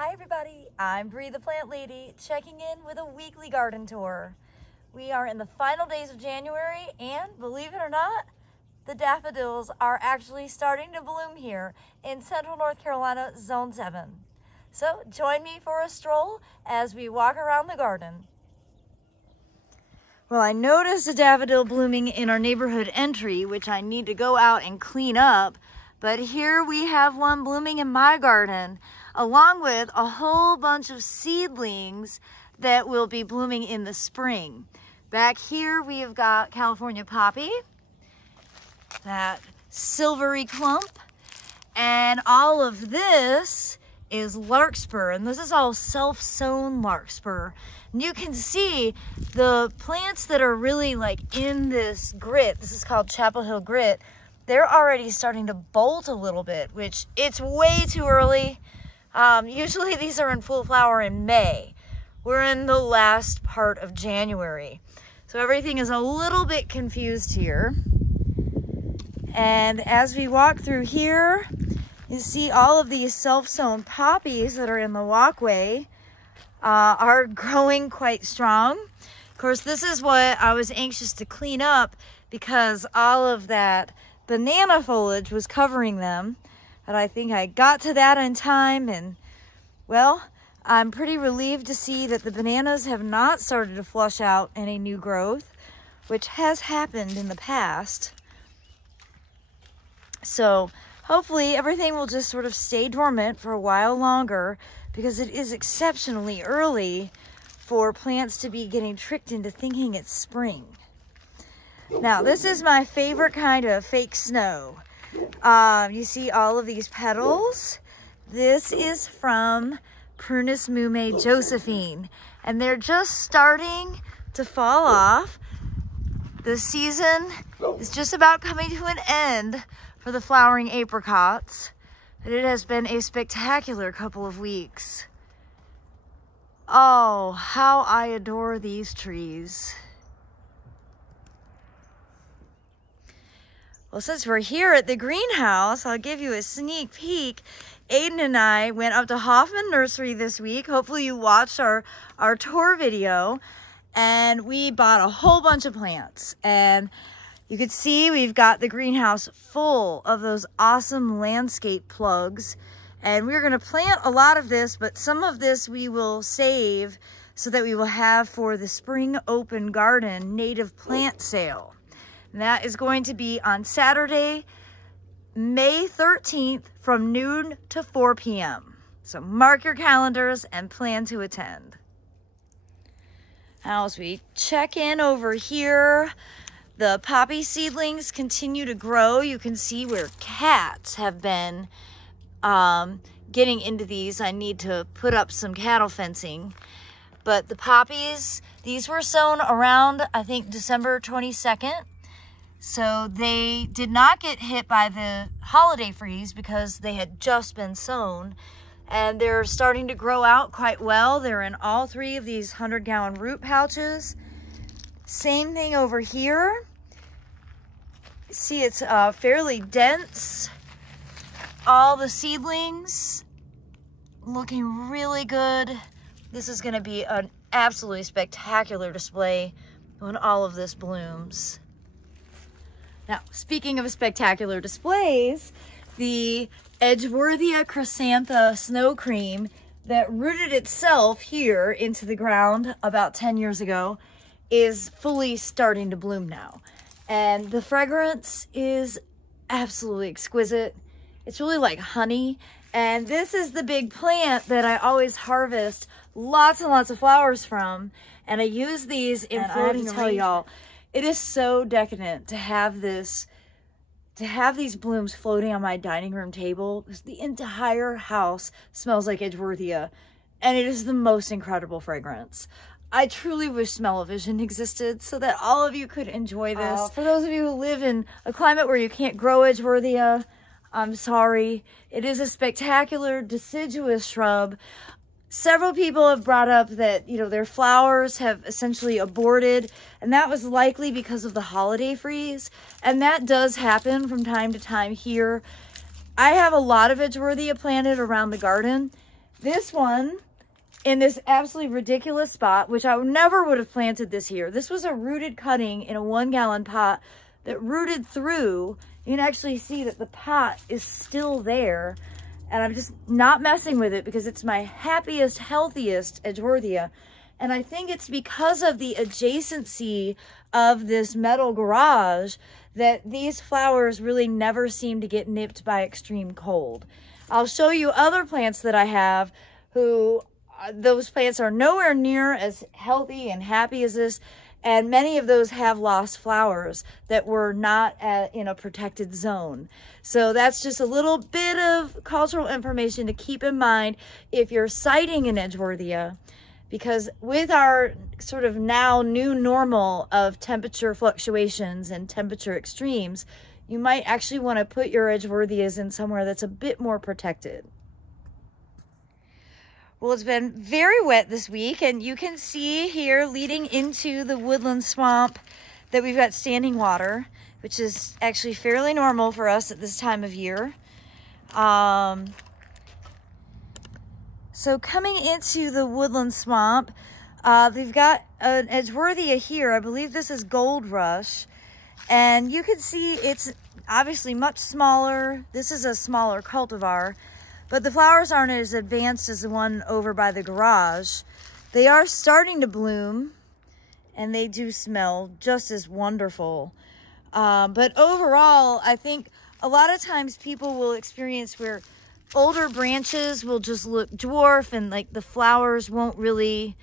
Hi everybody, I'm Bree the Plant Lady, checking in with a weekly garden tour. We are in the final days of January and, believe it or not, the daffodils are actually starting to bloom here in Central North Carolina, Zone 7. So join me for a stroll as we walk around the garden. Well, I noticed a daffodil blooming in our neighborhood entry, which I need to go out and clean up, but here we have one blooming in my garden, along with a whole bunch of seedlings that will be blooming in the spring. Back here we have got California poppy, that silvery clump, and all of this is larkspur, and this is all self-sown larkspur. And you can see the plants that are really like in this grit, this is called Chapel Hill grit, they're already starting to bolt a little bit, which it's way too early. Usually these are in full flower in May. We're in the last part of January. So everything is a little bit confused here. And as we walk through here, you see all of these self-sown poppies that are in the walkway are growing quite strong. Of course, this is what I was anxious to clean up because all of that banana foliage was covering them. But I think I got to that in time, and well, I'm pretty relieved to see that the bananas have not started to flush out any new growth, which has happened in the past. So hopefully everything will just sort of stay dormant for a while longer, because it is exceptionally early for plants to be getting tricked into thinking it's spring. Now, this is my favorite kind of fake snow. You see all of these petals. This is from Prunus mume Josephine, and they're just starting to fall off. The season is just about coming to an end for the flowering apricots, but it has been a spectacular couple of weeks. Oh, how I adore these trees. Well, since we're here at the greenhouse, I'll give you a sneak peek. Aiden and I went up to Hoffman Nursery this week. Hopefully you watched our tour video, and we bought a whole bunch of plants. And you can see we've got the greenhouse full of those awesome landscape plugs. And we're gonna plant a lot of this, but some of this we will save so that we will have for the Spring Open Garden native plant sale. And that is going to be on Saturday, May 13th from noon to 4 p.m. So mark your calendars and plan to attend. Now as we check in over here, the poppy seedlings continue to grow. You can see where cats have been getting into these. I need to put up some cattle fencing. But the poppies, these were sown around, I think, December 22nd. So they did not get hit by the holiday freeze because they had just been sown, and they're starting to grow out quite well. They're in all three of these 100-gallon root pouches. Same thing over here. See, it's fairly dense. All the seedlings looking really good. This is going to be an absolutely spectacular display when all of this blooms. Now, speaking of spectacular displays, the Edgeworthia Chrysantha Snow Cream that rooted itself here into the ground about 10 years ago is fully starting to bloom now. And the fragrance is absolutely exquisite. It's really like honey. And this is the big plant that I always harvest lots and lots of flowers from. And I use these in floating arrangements. I have to tell y'all, it is so decadent to have this, to have these blooms floating on my dining room table, because the entire house smells like Edgeworthia, and it is the most incredible fragrance. I truly wish smell-o-vision existed so that all of you could enjoy this. For those of you who live in a climate where you can't grow Edgeworthia, I'm sorry. It is a spectacular deciduous shrub. Several people have brought up that, you know, their flowers have essentially aborted, and that was likely because of the holiday freeze. And that does happen from time to time here. I have a lot of Edgeworthia planted around the garden, this one in this absolutely ridiculous spot, which I never would have planted this here. This was a rooted cutting in a 1-gallon pot that rooted through. You can actually see that the pot is still there, and I'm just not messing with it because it's my happiest, healthiest Edgeworthia. And I think it's because of the adjacency of this metal garage that these flowers really never seem to get nipped by extreme cold. I'll show you other plants that I have who those plants are nowhere near as healthy and happy as this, and many of those have lost flowers that were not in a protected zone. So that's just a little bit of cultural information to keep in mind if you're siting an Edgeworthia, because with our sort of now new normal of temperature fluctuations and temperature extremes, you might actually want to put your Edgeworthias in somewhere that's a bit more protected. Well, it's been very wet this week, and you can see here leading into the woodland swamp that we've got standing water, which is actually fairly normal for us at this time of year. So coming into the woodland swamp, we've got an Edgeworthia here. I believe this is Gold Rush, and you can see it's obviously much smaller. This is a smaller cultivar, but the flowers aren't as advanced as the one over by the garage. They are starting to bloom, and they do smell just as wonderful. But overall, I think a lot of times people will experience where older branches will just look dwarf and like the flowers won't really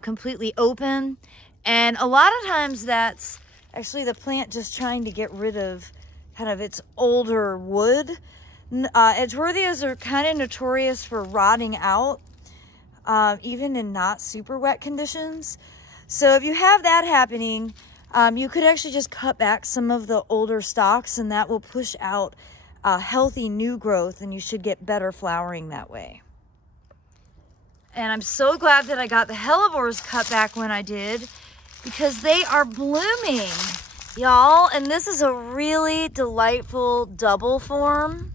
completely open. And a lot of times that's actually the plant just trying to get rid of kind of its older wood. Edgeworthias are kind of notorious for rotting out, even in not super wet conditions. So if you have that happening, you could actually just cut back some of the older stalks, and that will push out healthy new growth, and you should get better flowering that way. And I'm so glad that I got the hellebores cut back when I did, because they are blooming, y'all. And this is a really delightful double form.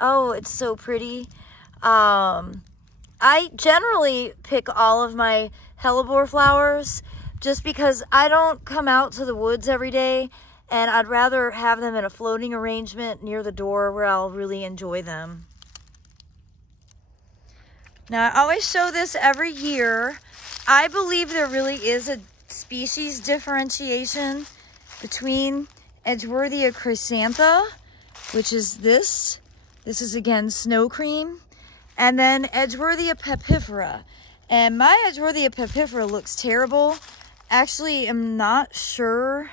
Oh, it's so pretty. I generally pick all of my hellebore flowers just because I don't come out to the woods every day, and I'd rather have them in a floating arrangement near the door where I'll really enjoy them. Now, I always show this every year. I believe there really is a species differentiation between Edgeworthia chrysantha, which is this. This is, again, snow cream. And then Edgeworthia pepifera. And my Edgeworthia pepifera looks terrible. Actually, I'm not sure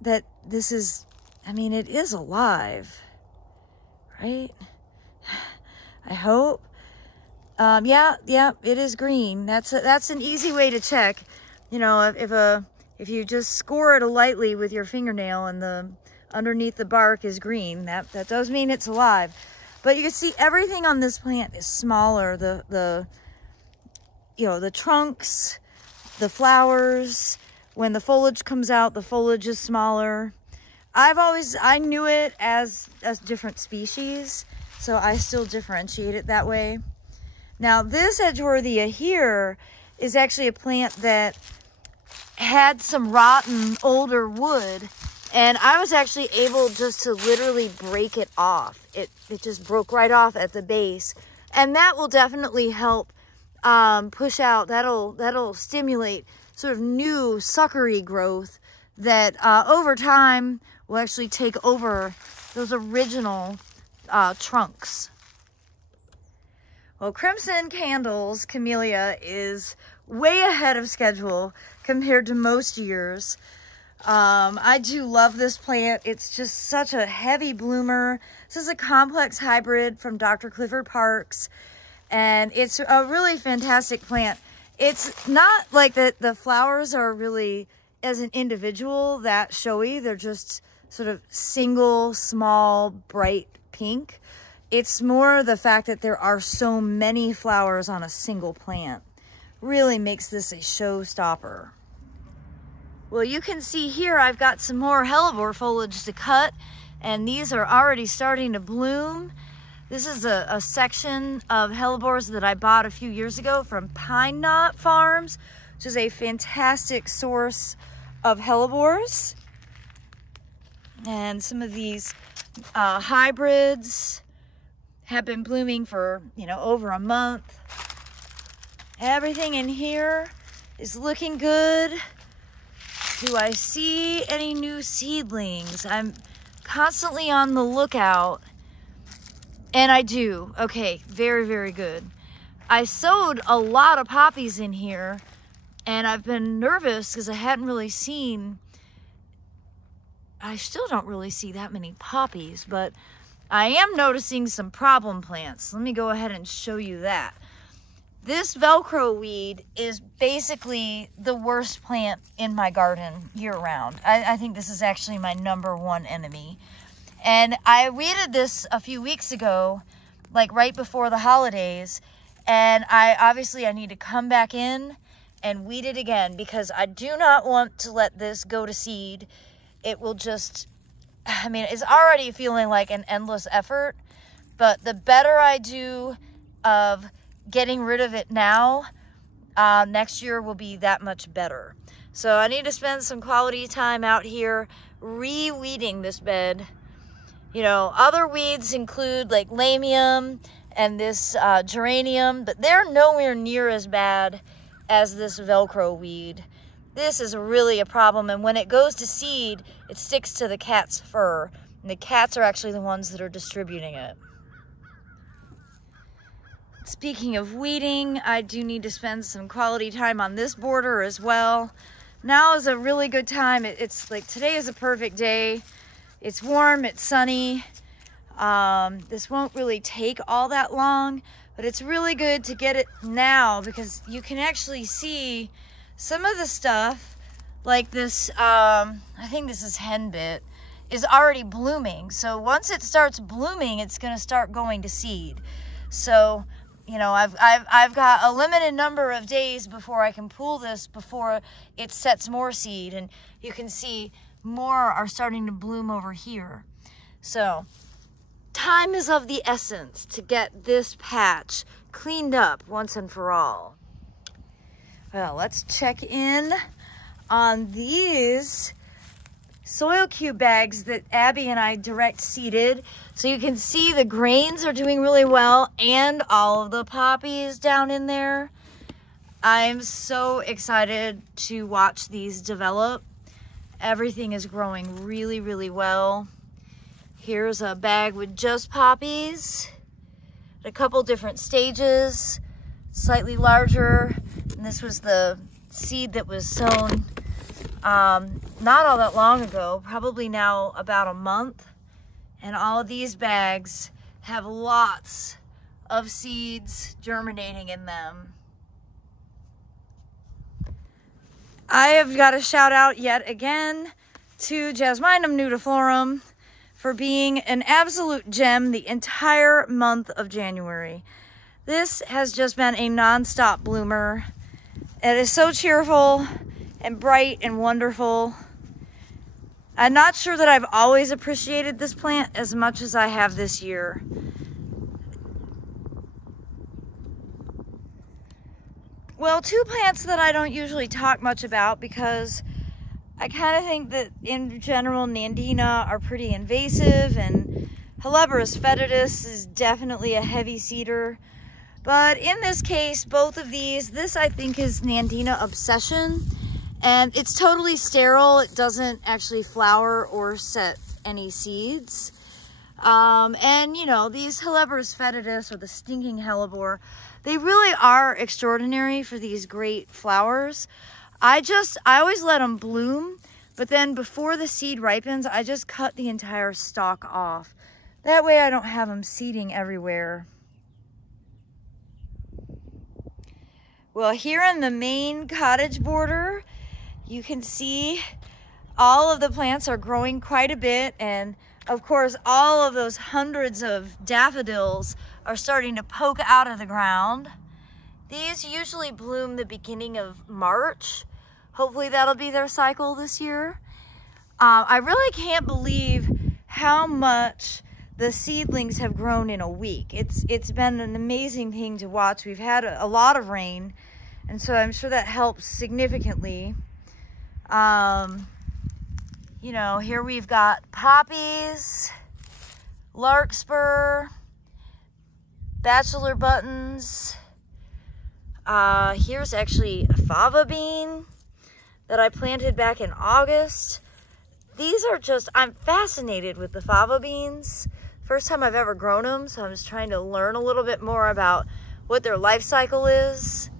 that this is, I mean, it is alive, right? I hope. Yeah, it is green. That's an easy way to check. You know, if you just score it lightly with your fingernail and the underneath the bark is green, that does mean it's alive. But you can see everything on this plant is smaller. The trunks, the flowers, when the foliage comes out, the foliage is smaller. I knew it as different species, so I still differentiate it that way. Now, this Edgeworthia here is actually a plant that had some rotten older wood, and I was actually able just to literally break it off. It just broke right off at the base, and that will definitely help push out. That'll stimulate sort of new suckery growth that over time will actually take over those original trunks. Well, Crimson Candles Camellia is way ahead of schedule compared to most years. I do love this plant. It's just such a heavy bloomer. This is a complex hybrid from Dr. Clifford Parks, and it's a really fantastic plant. It's not like the flowers are really, as an individual, that showy. They're just sort of single, small, bright pink. It's more the fact that there are so many flowers on a single plant. Really makes this a showstopper. Well, you can see here I've got some more hellebore foliage to cut, and these are already starting to bloom. This is a section of hellebores that I bought a few years ago from Pine Knot Farms, which is a fantastic source of hellebores. And some of these hybrids have been blooming for, you know, over a month. Everything in here is looking good. Do I see any new seedlings? I'm constantly on the lookout. And I do. Okay, very, very good. I sowed a lot of poppies in here, and I've been nervous because I hadn't really seen, I still don't really see that many poppies, but I am noticing some problem plants. Let me go ahead and show you that. This Velcro weed is basically the worst plant in my garden year-round. I think this is actually my #1 enemy. And I weeded this a few weeks ago, like right before the holidays, and I need to come back in and weed it again because I do not want to let this go to seed. It will just, I mean, it's already feeling like an endless effort, but the better I do of getting rid of it now, next year will be that much better. So I need to spend some quality time out here re-weeding this bed. You know, other weeds include like lamium and this geranium, but they're nowhere near as bad as this Velcro weed. This is really a problem, and when it goes to seed, it sticks to the cat's fur, and the cats are actually the ones that are distributing it. Speaking of weeding, I do need to spend some quality time on this border as well. Now is a really good time. It's like today is a perfect day. It's warm, it's sunny. This won't really take all that long, but it's really good to get it now because you can actually see some of the stuff, like this, I think this is henbit, is already blooming. So once it starts blooming, it's gonna start going to seed. So, you know, I've got a limited number of days before I can pull this before it sets more seed, and you can see more are starting to bloom over here. So time is of the essence to get this patch cleaned up once and for all. Well, let's check in on these soil cube bags that Abby and I direct seeded. So you can see the grains are doing really well and all of the poppies down in there. I'm so excited to watch these develop. Everything is growing really, really well. Here's a bag with just poppies, a couple different stages, slightly larger. And this was the seed that was sown not all that long ago, probably now about a month. And all of these bags have lots of seeds germinating in them. I have got a shout out yet again to Jasminum nudiflorum for being an absolute gem the entire month of January. This has just been a non-stop bloomer. It is so cheerful and bright and wonderful. I'm not sure that I've always appreciated this plant as much as I have this year. Well, two plants that I don't usually talk much about because I kind of think that in general Nandina are pretty invasive, and Hellebores foetidus is definitely a heavy seeder. But in this case, both of these, this I think is Nandina obsession, and it's totally sterile. It doesn't actually flower or set any seeds. And you know, these Hellebores foetidus, or the stinking hellebore, they really are extraordinary for these great flowers. I always let them bloom, but then before the seed ripens, I just cut the entire stalk off. That way I don't have them seeding everywhere. Well, here in the main cottage border, you can see all of the plants are growing quite a bit, and of course all of those hundreds of daffodils are starting to poke out of the ground. These usually bloom the beginning of March. Hopefully that'll be their cycle this year. I really can't believe how much the seedlings have grown in a week. It's been an amazing thing to watch. We've had a lot of rain, and so I'm sure that helps significantly. You know, here we've got poppies, larkspur, bachelor buttons. Here's actually a fava bean that I planted back in August. These are just, I'm fascinated with the fava beans. First time I've ever grown them, so I'm just trying to learn a little bit more about what their life cycle is.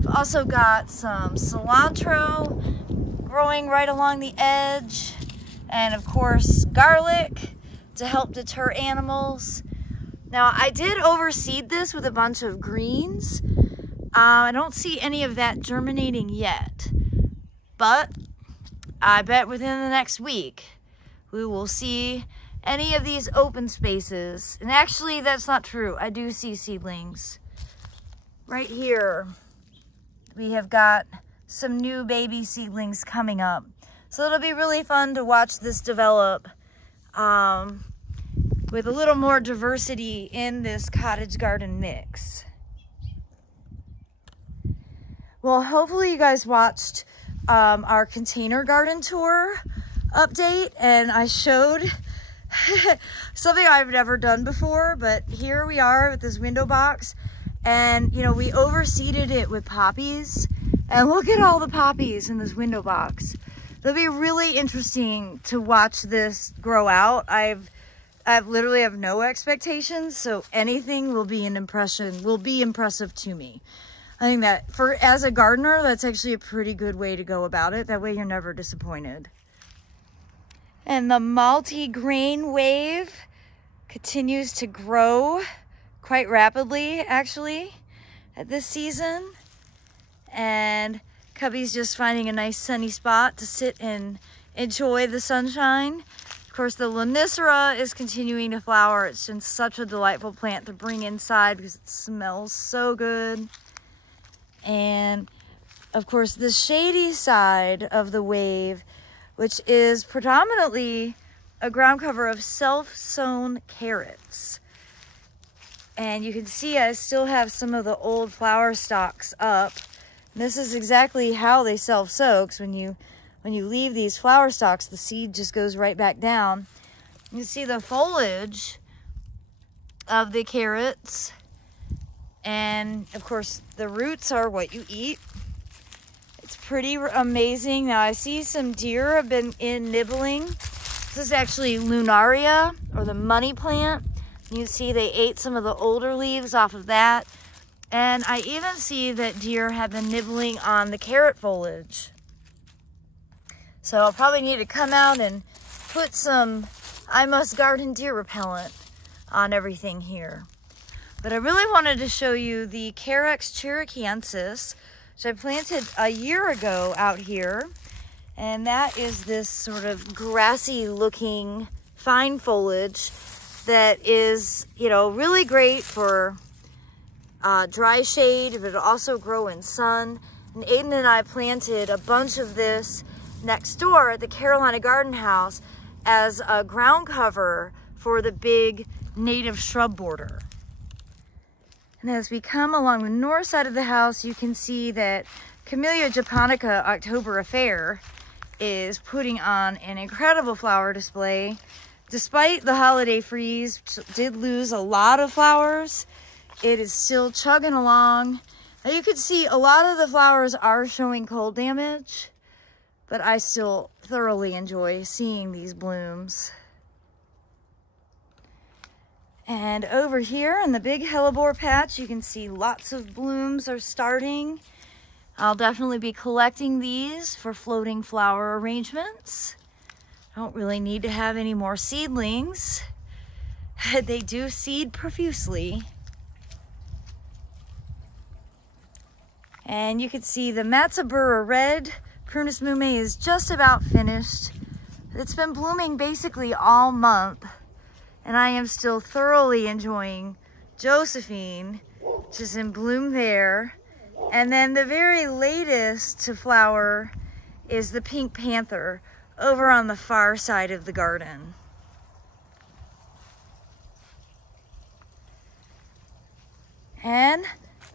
I've also got some cilantro growing right along the edge, and of course garlic to help deter animals. Now I did overseed this with a bunch of greens. I don't see any of that germinating yet, but I bet within the next week we will see any of these open spaces. And actually that's not true. I do see seedlings. Right here we have got some new baby seedlings coming up. So it'll be really fun to watch this develop with a little more diversity in this cottage garden mix. Well, hopefully you guys watched our container garden tour update, and I showed something I've never done before, but here we are with this window box, and you know, we overseeded it with poppies, and look at all the poppies in this window box. It'll be really interesting to watch this grow out. I've literally have no expectations, so anything will be impressive to me. I think that as a gardener, that's actually a pretty good way to go about it. That way you're never disappointed. And the multi-grain wave continues to grow quite rapidly, actually, at this season. And Cubby's just finding a nice sunny spot to sit and enjoy the sunshine. Of course, the Lonicera is continuing to flower. It's been such a delightful plant to bring inside because it smells so good. And of course, the shady side of the wave, which is predominantly a ground cover of self-sown carrots. And you can see I still have some of the old flower stalks up. And this is exactly how they self-sow, because when you leave these flower stalks, the seed just goes right back down. You see the foliage of the carrots. And of course, the roots are what you eat. It's pretty amazing. Now I see some deer have been nibbling. This is actually lunaria, or the money plant. You see they ate some of the older leaves off of that. And I even see that deer have been nibbling on the carrot foliage. So I'll probably need to come out and put some I Must Garden deer repellent on everything here. But I really wanted to show you the Carex cherokeensis, which I planted a year ago out here. And that is this sort of grassy looking fine foliage that is, you know, really great for dry shade, but it'll also grow in sun. And Aiden and I planted a bunch of this next door at the Carolina Garden House as a ground cover for the big native shrub border. And as we come along the north side of the house, you can see that Camellia japonica October Affair is putting on an incredible flower display. Despite the holiday freeze, which did lose a lot of flowers, it is still chugging along. Now you can see a lot of the flowers are showing cold damage, but I still thoroughly enjoy seeing these blooms. And over here in the big hellebore patch, you can see lots of blooms are starting. I'll definitely be collecting these for floating flower arrangements. Don't really need to have any more seedlings. They do seed profusely. And you can see the Matsubura red Prunus mume is just about finished. It's been blooming basically all month. And I am still thoroughly enjoying Josephine, which is in bloom there. And then the very latest to flower is the Pink Panther over on the far side of the garden. And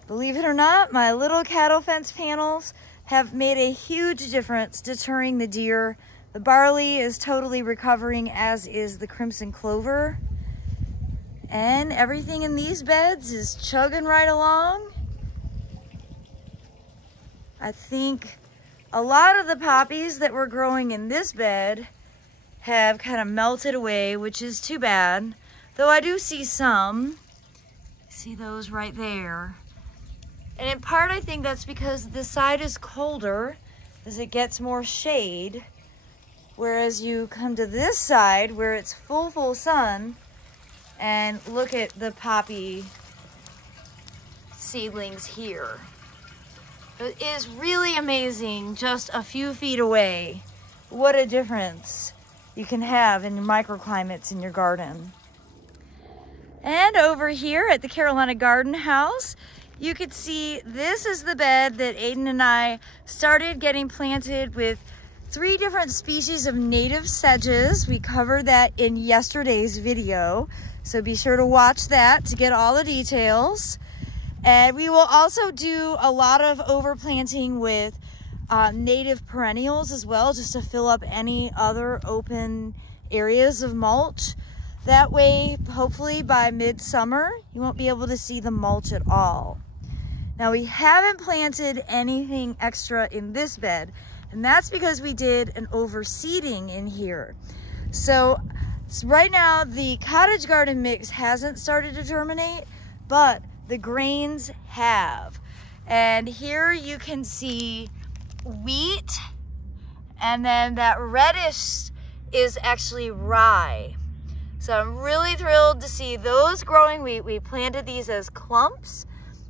believe it or not, my little cattle fence panels have made a huge difference deterring the deer. The barley is totally recovering, as is the crimson clover. And everything in these beds is chugging right along. I think a lot of the poppies that were growing in this bed have kind of melted away, which is too bad. Though I do see some. See those right there. And in part, I think that's because this side is colder as it gets more shade. Whereas you come to this side where it's full sun, and look at the poppy seedlings here. It is really amazing just a few feet away what a difference you can have in microclimates in your garden. And over here at the Carolina Garden House, you could see this is the bed that Aiden and I started getting planted with 3 different species of native sedges. We covered that in yesterday's video, so be sure to watch that to get all the details. And we will also do a lot of overplanting with native perennials as well, just to fill up any other open areas of mulch. That way, hopefully by midsummer, you won't be able to see the mulch at all. Now, we haven't planted anything extra in this bed, and that's because we did an overseeding in here. So right now, the cottage garden mix hasn't started to germinate, but the grains have. And here you can see wheat, and then that reddish is actually rye. So I'm really thrilled to see those growing wheat. We planted these as clumps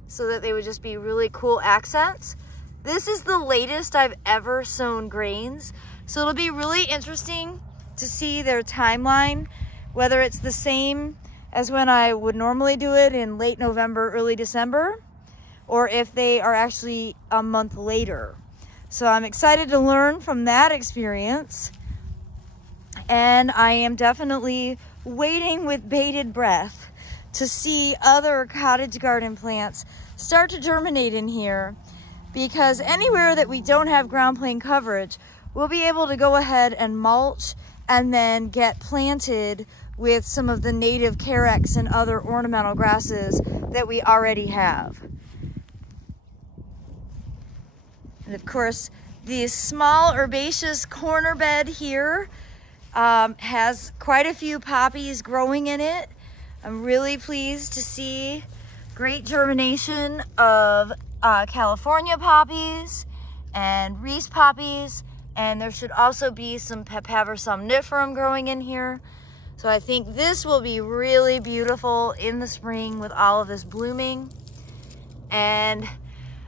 so that they would just be really cool accents. This is the latest I've ever sown grains. So it'll be really interesting to see their timeline, whether it's the same as when I would normally do it in late November, early December, or if they are actually a month later. So I'm excited to learn from that experience. And I am definitely waiting with bated breath to see other cottage garden plants start to germinate in here, because anywhere that we don't have ground plane coverage, we'll be able to go ahead and mulch and then get planted with some of the native Carex and other ornamental grasses that we already have. And of course, the small herbaceous corner bed here has quite a few poppies growing in it. I'm really pleased to see great germination of California poppies and Reese poppies, and there should also be some Papaver somniferum growing in here. So I think this will be really beautiful in the spring with all of this blooming. And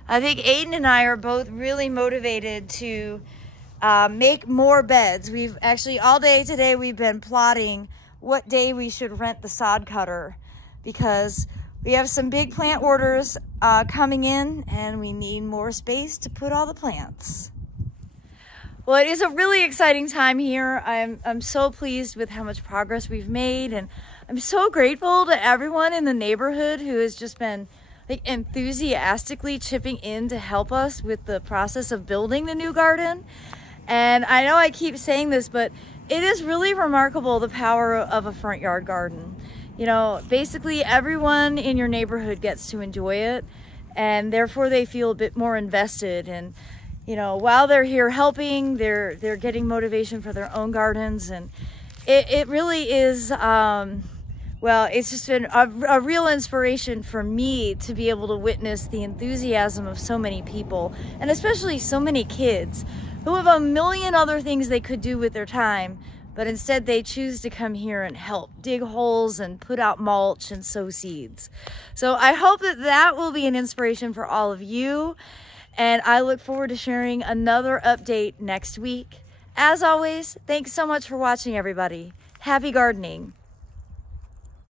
I think Aiden and I are both really motivated to make more beds. We've actually, all day today, we've been plotting what day we should rent the sod cutter, because we have some big plant orders coming in and we need more space to put all the plants. Well, it is a really exciting time here. I'm so pleased with how much progress we've made, and I'm so grateful to everyone in the neighborhood who has just been like enthusiastically chipping in to help us with the process of building the new garden. And I know I keep saying this, but it is really remarkable the power of a front yard garden. You know, basically everyone in your neighborhood gets to enjoy it, and therefore they feel a bit more invested. And you know, while they're here helping, they're getting motivation for their own gardens. And it really is, well, it's just been a real inspiration for me to be able to witness the enthusiasm of so many people, and especially so many kids who have a million other things they could do with their time, but instead they choose to come here and help dig holes and put out mulch and sow seeds. So I hope that that will be an inspiration for all of you. And I look forward to sharing another update next week. As always, thanks so much for watching, everybody. Happy gardening.